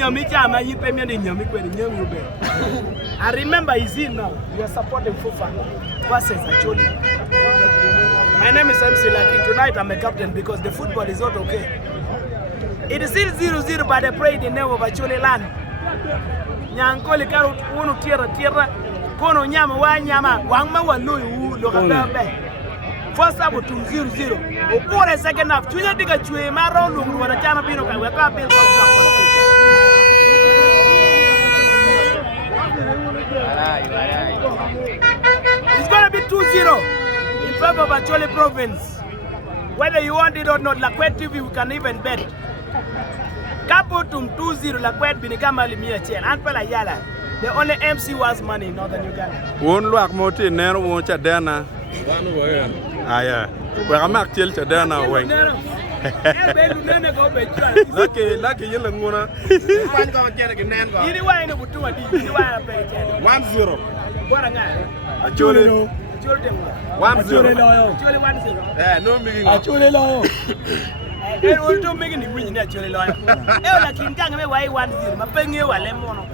I remember he's in now. You are supporting Fufa versus Acholi. My name is MC Lucky. Tonight I'm a captain because the football is not okay. It is still 0-0, but they pray in the name of Acholi land. Ankole karu unu tierra kono nyama wa nyama wangma wa loyu lokatambe. First half 2-0. Okore second half tunya diga chwe maro lungu wana chama bino ka weka bill kwa. It's gonna be 2-0 in favor of Acholi province. Whether you want it or not, Lakwet TV we can even bet. Kaputum 2-0 Lakwet binikama limia chen. Anpela yala. The only MC was money in Northern Uganda. Won luak moti nero won chadena. Aya. Wega mak chel chadena weng. Lucky yele ngona. Pan ko kene ke nen ko. Yini wa ene butuma di. Yini wa pe chen. 1-0. Bora nga. Acholi. Acholi dem. 1-0. Acholi 1-0. No migi. Acholi lo. We'll do making the win actually lawyer. Like in Kang, why 1-0? My penny, I let mono.